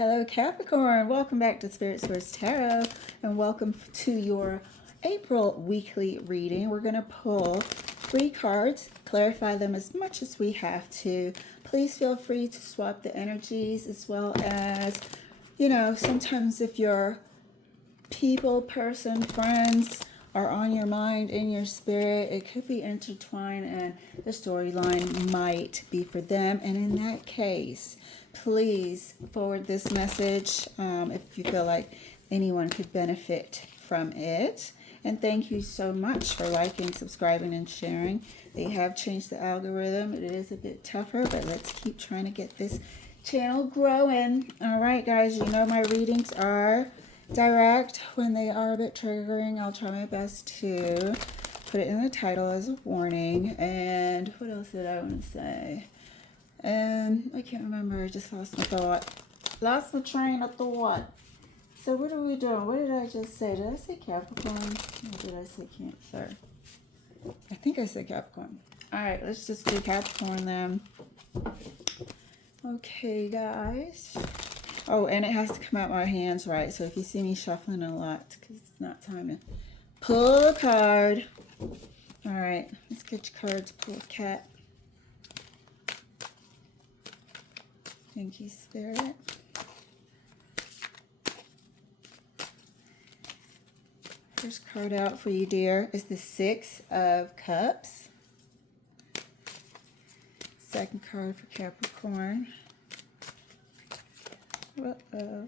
Hello Capricorn, welcome back to Spirit Source Tarot and welcome to your April weekly reading. We're going to pull 3 cards, clarify them as much as we have to. Please feel free to swap the energies as well as, sometimes if your people, person, friends are on your mind, in your spirit, it could be intertwined and the storyline might be for them. And in that case, please forward this message if you feel like anyone could benefit from it. And thank you so much for liking, subscribing, and sharing. They have changed the algorithm. It is a bit tougher, but let's keep trying to get this channel growing. All right, guys, you know my readings are direct. When they are a bit triggering, I'll try my best to put it in the title as a warning. And what else did I want to say? And I can't remember. I just lost my thought. Lost my train of thought. So what are we doing? What did I just say? Did I say Capricorn? Or did I say Cancer? I think I said Capricorn. All right, let's just do Capricorn then. Okay, guys. Oh, and it has to come out my hands right. So if you see me shuffling a lot, because it's not time to pull a card. All right, let's get your cards. Pull a cat. Thank you, Spirit. First card out for you, dear, is the 6 of Cups. Second card for Capricorn. Uh-oh.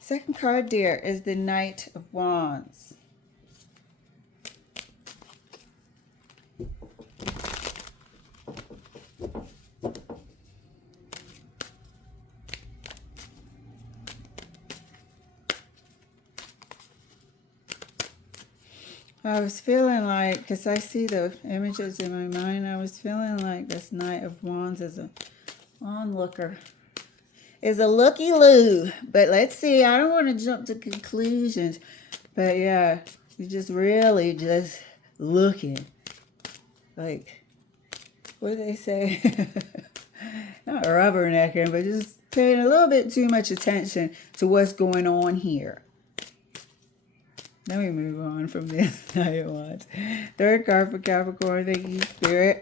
Second card, dear, is the Knight of Wands. I was feeling like, because I see the images in my mind, I was feeling like this Knight of Wands is a onlooker. Is a looky-loo. But let's see. I don't want to jump to conclusions. But yeah, you're just really just looking. Like, what do they say? Not rubbernecking, but just paying a little bit too much attention to what's going on here. Let me move on from this. Knight of Wands. Third card for Capricorn. Thank you, Spirit.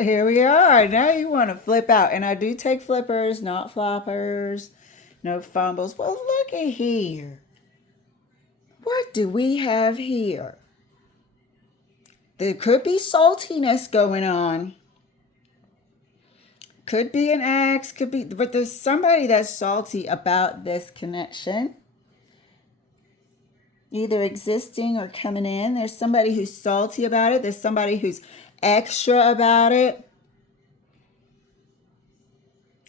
Here we are. Now you want to flip out. And I do take flippers, not floppers. No fumbles. Well, look at here. What do we have here? There could be saltiness going on. Could be an ex. Could be, but there's somebody that's salty about this connection. Either existing or coming in. There's somebody who's salty about it. There's somebody who's extra about it.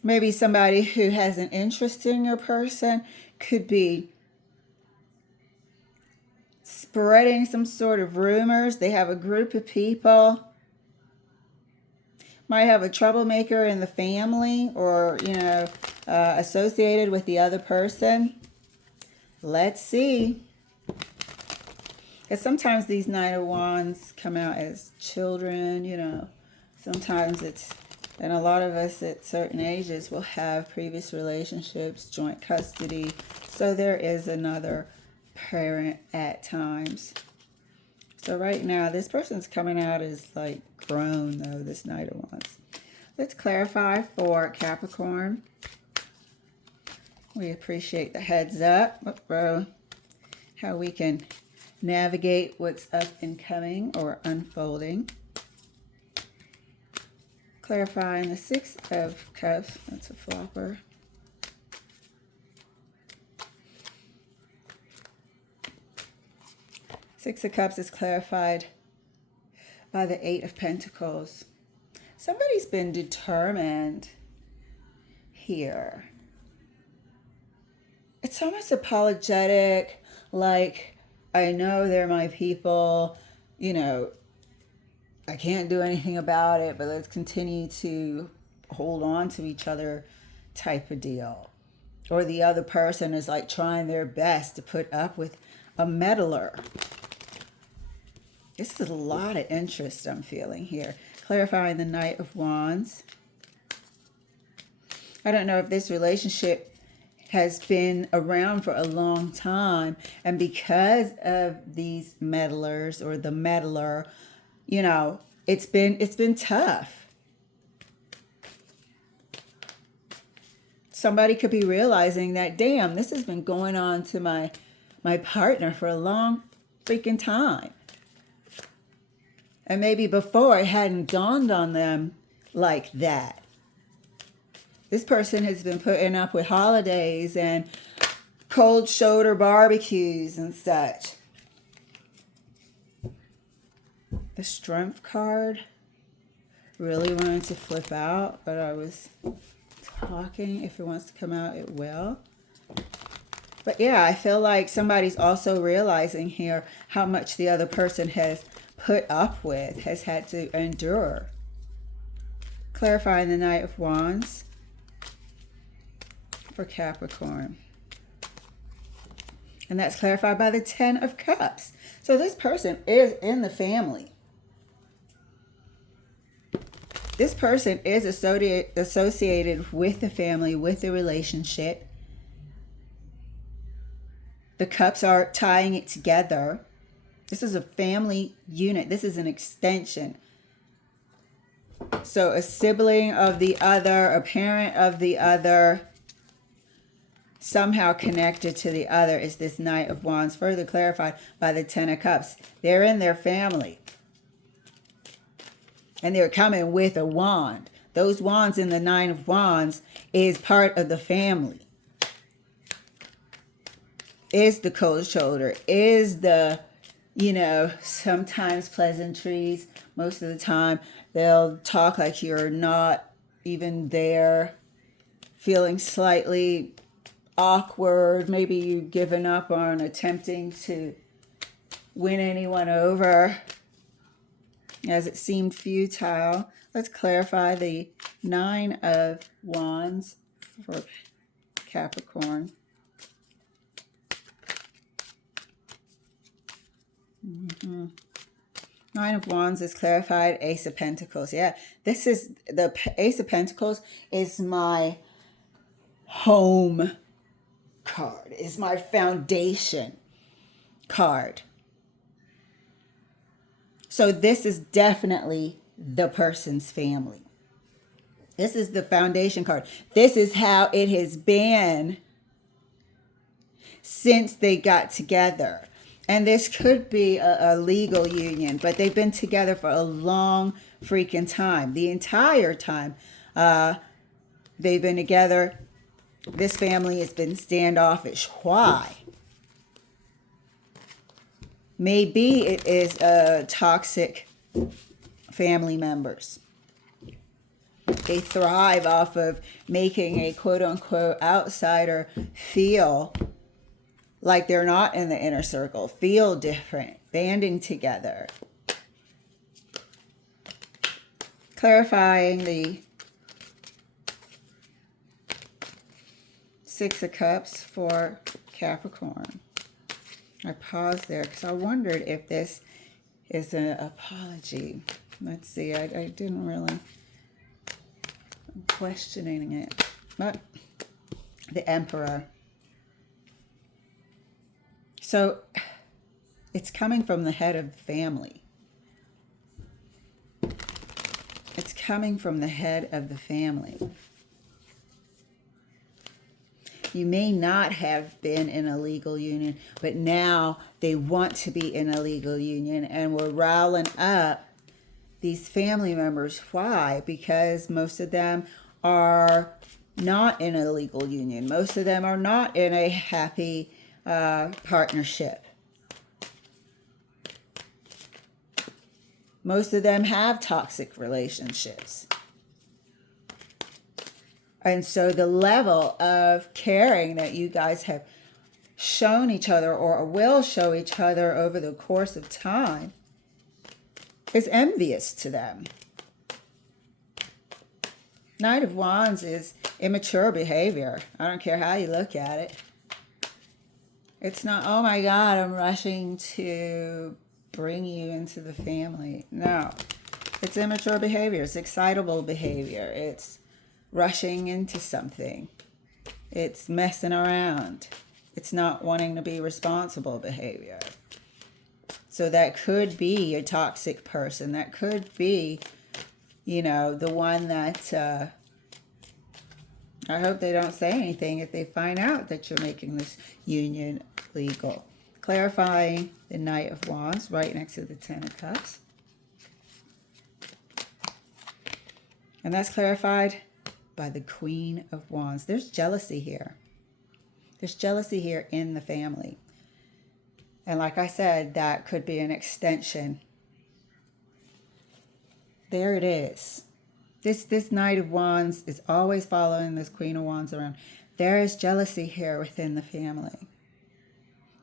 Maybe somebody who has an interest in your person. Could be spreading some sort of rumors. They have a group of people. Might have a troublemaker in the family or, associated with the other person. Let's see. Because sometimes these Knight of Wands come out as children, Sometimes it's, and a lot of us at certain ages will have previous relationships, joint custody. So there is another parent at times. So right now, this person's coming out as like grown, though, this Knight of Wands. Let's clarify for Capricorn. We appreciate the heads up. How we can navigate what's up and coming or unfolding. Clarifying the 6 of Cups. That's a flopper. Six of Cups is clarified by the 8 of Pentacles. Somebody's been determined here. It's almost apologetic, like, I know they're my people, I can't do anything about it, but let's continue to hold on to each other type of deal. Or the other person is like trying their best to put up with a meddler. This is a lot of interest I'm feeling here. Clarifying the Knight of Wands. I don't know if this relationship has been around for a long time, and because of these meddlers or the meddler, you know, it's been tough. Somebody could be realizing that, damn, this has been going on to my partner for a long freaking time. And maybe before it hadn't dawned on them like that. This person has been putting up with holidays and cold shoulder barbecues and such. The Strength card really wanted to flip out, but I was talking. If it wants to come out, it will. But yeah, I feel like somebody's also realizing here how much the other person has put up with, has had to endure. Clarifying the Knight of Wands for Capricorn. And that's clarified by the Ten of Cups. So this person is in the family. This person is associated with the family, with the relationship. The cups are tying it together. This is a family unit. This is an extension. So a sibling of the other, a parent of the other, somehow connected to the other is this Knight of Wands, further clarified by the Ten of Cups. They're in their family. And they're coming with a wand. Those wands in the Nine of Wands is part of the family. Is the cold shoulder. Is the, you know, sometimes pleasantries. Most of the time they'll talk like you're not even there. Feeling slightly awkward. Maybe you've given up on attempting to win anyone over, as it seemed futile. Let's clarify the Nine of Wands for Capricorn. Nine of Wands is clarified. Ace of Pentacles. Yeah, this is the Ace of Pentacles is my home card. Is my foundation card. So this is definitely the person's family. This is the foundation card. This is how it has been since they got together. And this could be a legal union, but they've been together for a long freaking time. The entire time they've been together, this family has been standoffish. Why? Maybe it is toxic family members. They thrive off of making a quote-unquote outsider feel like they're not in the inner circle, feel different, banding together. Clarifying the Six of Cups for Capricorn. I paused there because I wondered if this is an apology. Let's see, I didn't really, I'm questioning it. But the Emperor. So it's coming from the head of the family. It's coming from the head of the family. You may not have been in a legal union, but now they want to be in a legal union, and we're riling up these family members. Why? Because most of them are not in a legal union. Most of them are not in a happy partnership. Most of them have toxic relationships. And so the level of caring that you guys have shown each other or will show each other over the course of time is envious to them. Knight of Wands is immature behavior. I don't care how you look at it. It's not, oh my God, I'm rushing to bring you into the family. No, it's immature behavior. It's excitable behavior. It's rushing into something. It's messing around. It's not wanting to be responsible behavior. So that could be a toxic person. That could be, you know, the one that I hope they don't say anything if they find out that you're making this union legal. Clarifying the Knight of Wands right next to the Ten of Cups. And that's clarified by the Queen of Wands. There's jealousy here. There's jealousy here in the family. And like I said, that could be an extension. There it is. This Knight of Wands is always following this Queen of Wands around. There is jealousy here within the family.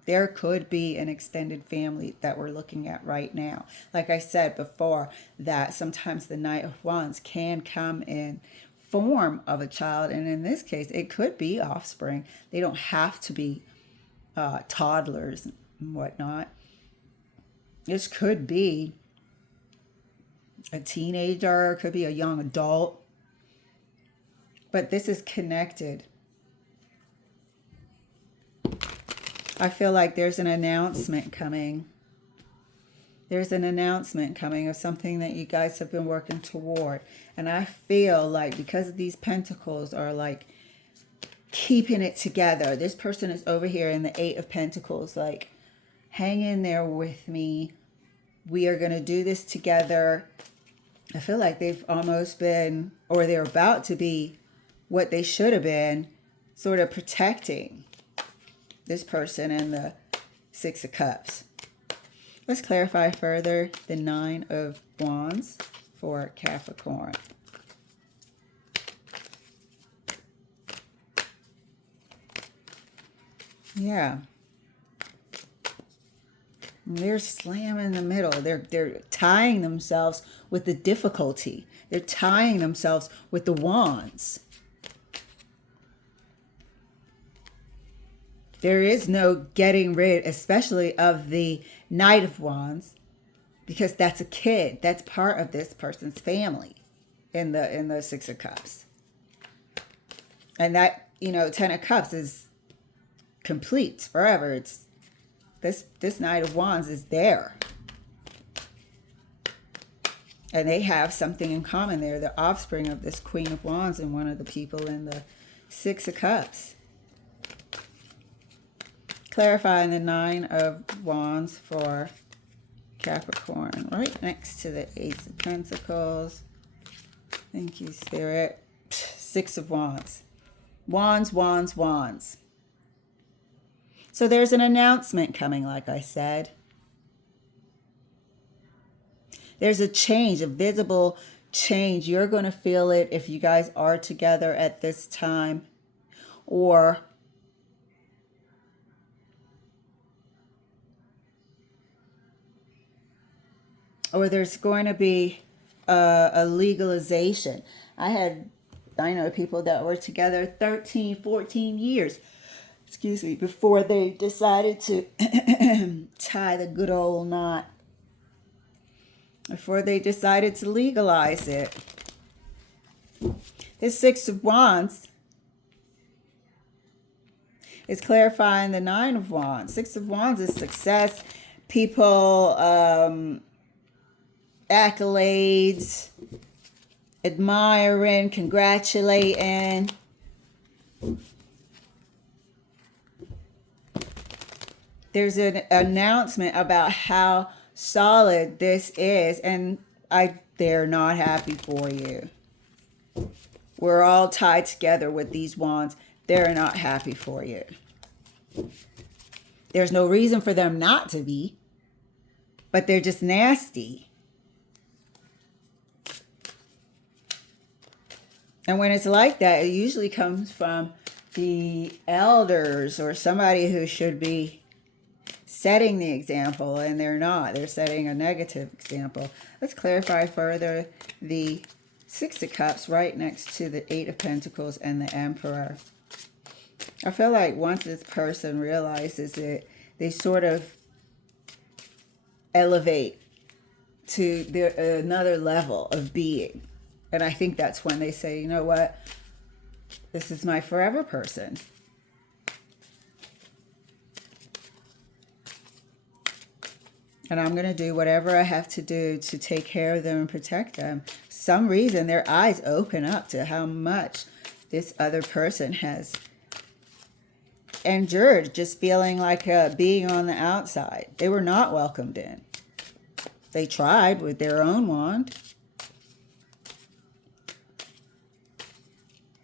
There could be an extended family that we're looking at right now. Like I said before, that sometimes the Knight of Wands can come in form of a child. And in this case, it could be offspring. They don't have to be toddlers and whatnot. This could be a teenager, could be a young adult. But this is connected. I feel like there's an announcement coming. There's an announcement coming of something that you guys have been working toward. And I feel like because these pentacles are like keeping it together. This person is over here in the Eight of Pentacles, like, hang in there with me. We are going to do this together. I feel like they've almost been, or they're about to be, what they should have been, sort of protecting this person in the Six of Cups. Let's clarify further the Nine of Wands for Capricorn. Yeah. They're slamming in the middle. They're tying themselves with the difficulty. They're tying themselves with the wands. There is no getting rid, especially of the Knight of Wands, because that's a kid. That's part of this person's family in the Six of Cups. And that, you know, Ten of Cups is complete forever. It's this Knight of Wands is there. And they have something in common. They're the offspring of this Queen of Wands and one of the people in the Six of Cups. Clarifying the Nine of Wands for Capricorn. Right next to the Ace of Pentacles. Thank you, Spirit. Six of Wands. Wands, wands, wands. So there's an announcement coming, like I said. There's a change, a visible change. You're going to feel it if you guys are together at this time. Or there's going to be a legalization. I know people that were together 13, 14 years, excuse me, before they decided to tie the good old knot. Before they decided to legalize it. This Six of Wands is clarifying the Nine of Wands. Six of Wands is success. People, accolades, admiring, congratulating. There's an announcement about how solid this is, and they're not happy for you. We're all tied together with these wands. They're not happy for you. There's no reason for them not to be, but they're just nasty. And when it's like that, it usually comes from the elders or somebody who should be setting the example, and they're not. They're setting a negative example. Let's clarify further the Six of Cups right next to the Eight of Pentacles and the Emperor. I feel like once this person realizes it, they sort of elevate to another level of being. And I think that's when they say, you know what? This is my forever person. And I'm going to do whatever I have to do to take care of them and protect them. Some reason their eyes open up to how much this other person has endured, just feeling like being on the outside. They were not welcomed in. They tried with their own wand.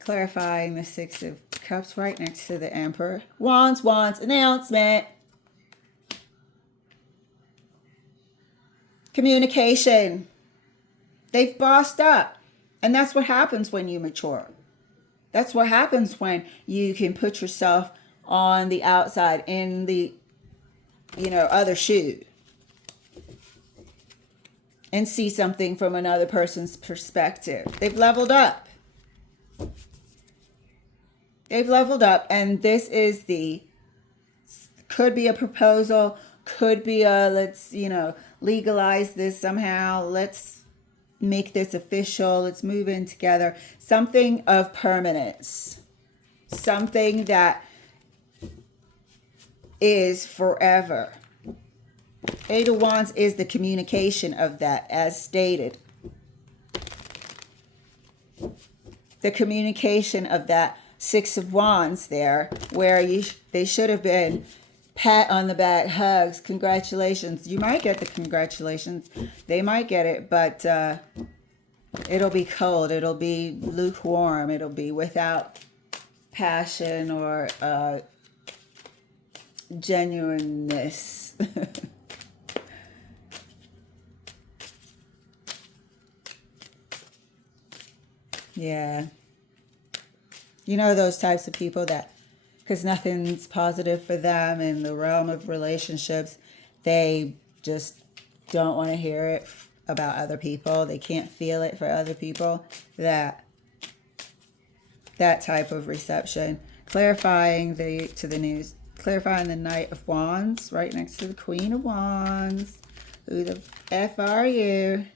Clarifying the Six of Cups right next to the Emperor. Wands, announcement. Communication. They've bossed up. And that's what happens when you mature. That's what happens when you can put yourself on the outside in the, other shoe. And see something from another person's perspective. They've leveled up. They've leveled up. And this is could be a proposal. Could be a, let's, legalize this somehow. Let's make this official. Let's move in together. Something of permanence. Something that is forever. Eight of Wands is the communication of that, as stated. The communication of that Six of Wands there, where they should have been pat on the back, hugs, congratulations. You might get the congratulations. They might get it, but it'll be cold. It'll be lukewarm. It'll be without passion or genuineness. Yeah. You know those types of people that, because nothing's positive for them in the realm of relationships, they just don't want to hear it about other people. They can't feel it for other people. That type of reception. Clarifying to the news. Clarifying the Knight of Wands right next to the Queen of Wands. Who the F are you?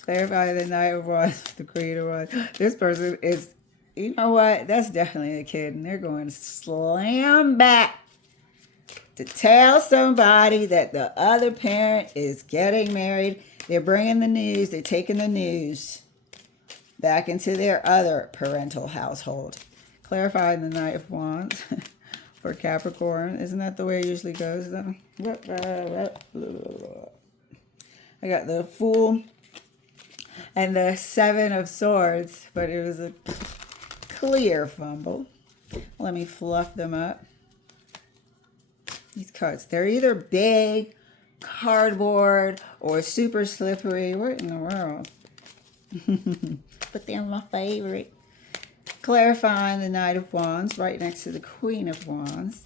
Clarify the Knight of Wands, the Queen of Wands. This person is, you know what? That's definitely a kid, and they're going to slam back to tell somebody that the other parent is getting married. They're bringing the news. They're taking the news back into their other parental household. Clarifying the Knight of Wands for Capricorn. Isn't that the way it usually goes, though? I got the Fool and the Seven of Swords, but it was a clear fumble. Let me fluff them up. These cards, they're either big, cardboard, or super slippery. What in the world? But they're my favorite. Clarifying the Knight of Wands right next to the Queen of Wands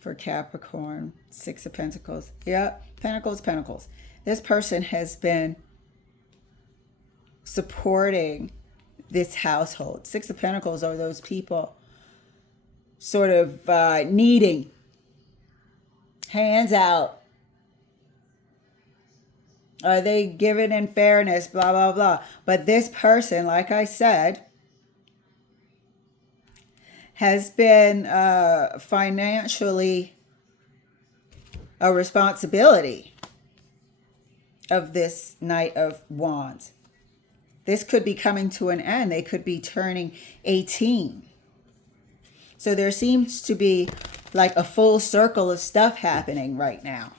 for Capricorn. Six of Pentacles. Yep, Pentacles. This person has been supporting this household. Six of Pentacles are those people sort of needing. Hands out. Are they giving in fairness? Blah, blah, blah. But this person, like I said, has been financially a responsibility of this Knight of Wands. This could be coming to an end. They could be turning 18. So there seems to be like a full circle of stuff happening right now.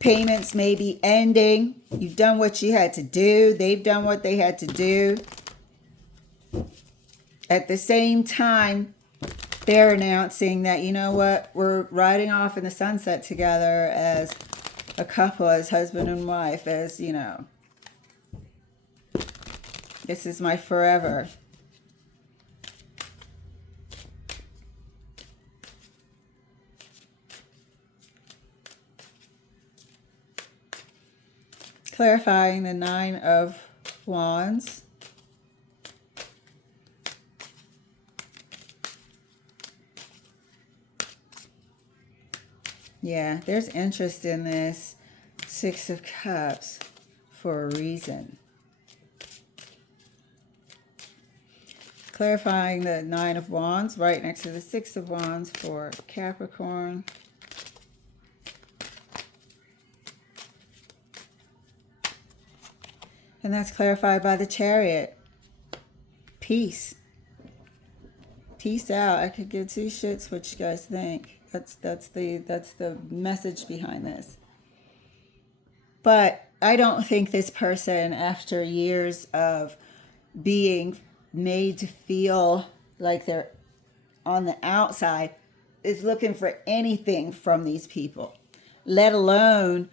Payments may be ending. You've done what you had to do. They've done what they had to do. At the same time, they're announcing that, you know what, we're riding off in the sunset together as a couple, as husband and wife, as, you know, this is my forever. Clarifying the Nine of Wands. Yeah, there's interest in this. Six of Cups for a reason. Clarifying the Nine of Wands right next to the Six of Wands for Capricorn. And that's clarified by the Chariot. Peace. Peace out. I could give two shits what you guys think. That's the message behind this. But I don't think this person, after years of being made to feel like they're on the outside, is looking for anything from these people, let alone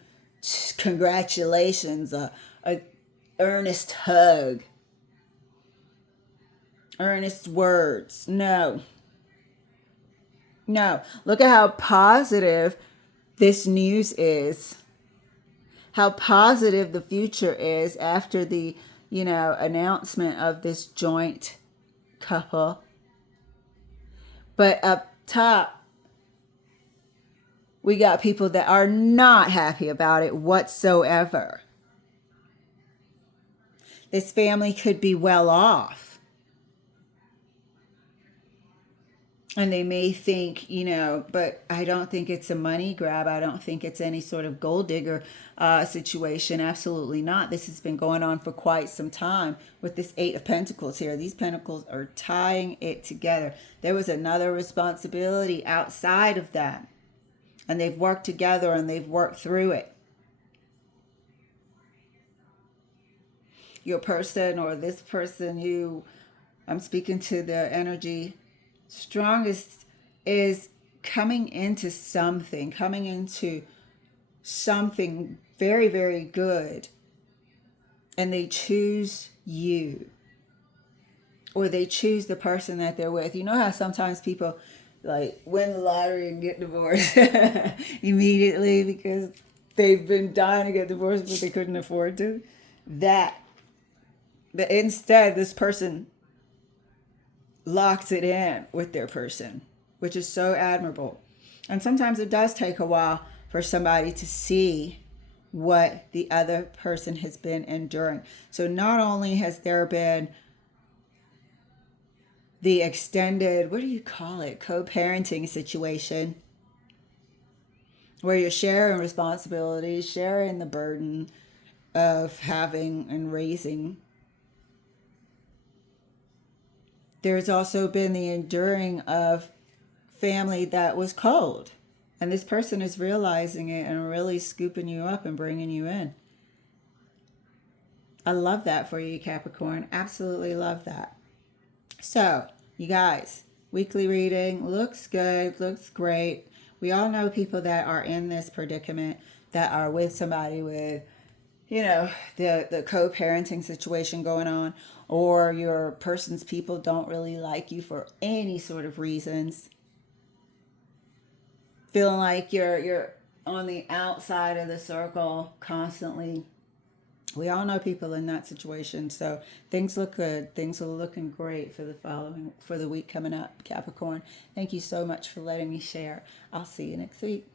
congratulations, a earnest hug, earnest words. No. Look at how positive this news is. How positive the future is after the, announcement of this joint couple. But up top, we got people that are not happy about it whatsoever. This family could be well off. And they may think, but I don't think it's a money grab. I don't think it's any sort of gold digger situation. Absolutely not. This has been going on for quite some time with this Eight of Pentacles here. These pentacles are tying it together. There was another responsibility outside of that. And they've worked together and they've worked through it. Your person or this person who I'm speaking to, the energy strongest is coming into something very, very good. And they choose you. Or they choose the person that they're with. You know how sometimes people like win the lottery and get divorced immediately because they've been dying to get divorced but they couldn't afford to? But instead, this person locks it in with their person, which is so admirable. And sometimes it does take a while for somebody to see what the other person has been enduring. So not only has there been the extended, what do you call it, co-parenting situation, where you're sharing responsibilities, sharing the burden of having and raising. There's also been the enduring of family that was cold. And this person is realizing it and really scooping you up and bringing you in. I love that for you, Capricorn. Absolutely love that. So, you guys, weekly reading looks good, looks great. We all know people that are in this predicament, that are with somebody with, the co-parenting situation going on, or your person's people don't really like you for any sort of reasons. Feeling like you're on the outside of the circle constantly. We all know people in that situation. So things look good. Things are looking great for the week coming up, Capricorn. Thank you so much for letting me share. I'll see you next week.